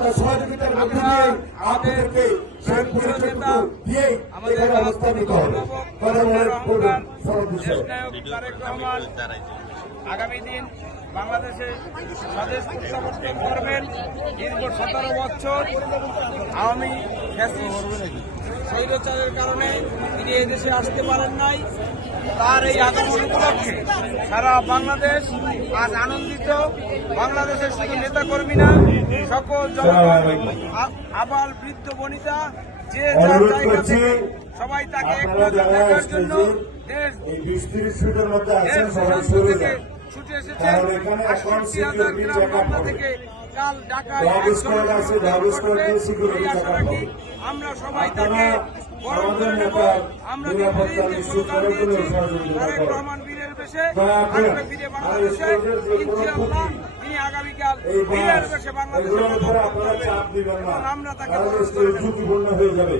সহায়তা সহযোগিতার মধ্যে দিয়ে আপনাদেরকে সেই পরিচয়টুকু দিয়ে এখানে অবস্থান নিতে হবে। কথা বলুন আগামী দিন বাংলাদেশে স্বদেশ প্রত্যাবর্তন করবেন। দীর্ঘ 17 বছর আওয়ামী স্বৈরাচারের কারণে তিনি এদেশে আসতে পারেন নাই। তার এই আগমন উপলক্ষে সারা বাংলাদেশ আজ আনন্দিত। বাংলাদেশের শুধু নেতাকর্মী না, সকল জনগণ, আবাল বৃদ্ধ বনিতা, যে যার জায়গা থেকে সবাই তাকে এক নজর দেখার জন্য দেশ থেকে ছুটে এসেছে। 68,000 গ্রাম বাংলা থেকে কাল ঢাকায় আমরা সবাই তাকে বরণ করে নেব। আমরা স্লোগান দিয়েছি তারেক রহমান বীরের বেশে আসবে ফিরে বাংলাদেশে। ইনশাআল্লাহ তিনি আগামীকাল বীরের বেশে বাংলাদেশে আমরা তাকে বরণ করে নেব।